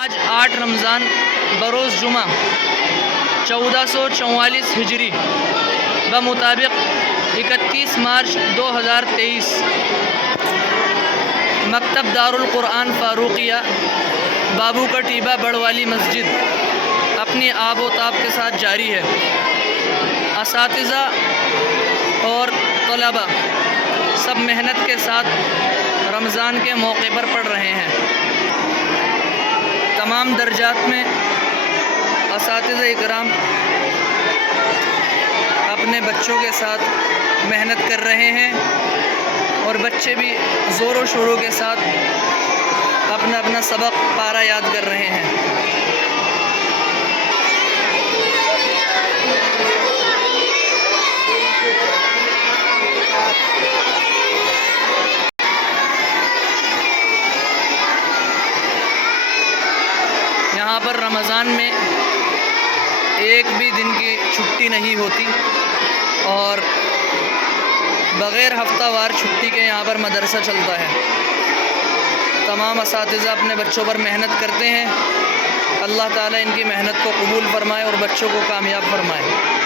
आज 8 रमज़ान बरोज़ जुमा 1444 हिजरी बमुताबिक 31 मार्च 2023 मकतब दारुल क़ुरआन फ़ारूक़िया बाबू का टीबा बड़वाली मस्जिद अपनी आबो ताब के साथ जारी है। असातिज़ा और तलबा सब मेहनत के साथ रमज़ान के मौके पर पढ़ रहे हैं। तमाम दर्जात में असातिज़ा इकराम अपने बच्चों के साथ मेहनत कर रहे हैं और बच्चे भी ज़ोरों शोरों के साथ अपना अपना सबक पारा याद कर रहे हैं। यहाँ पर रमज़ान में एक भी दिन की छुट्टी नहीं होती और बग़ैर हफ्तावार छुट्टी के यहाँ पर मदरसा चलता है। तमाम असातिज़ा अपने बच्चों पर मेहनत करते हैं। अल्लाह ताला इनकी मेहनत को कबूल फ़रमाए और बच्चों को कामयाब फ़रमाए।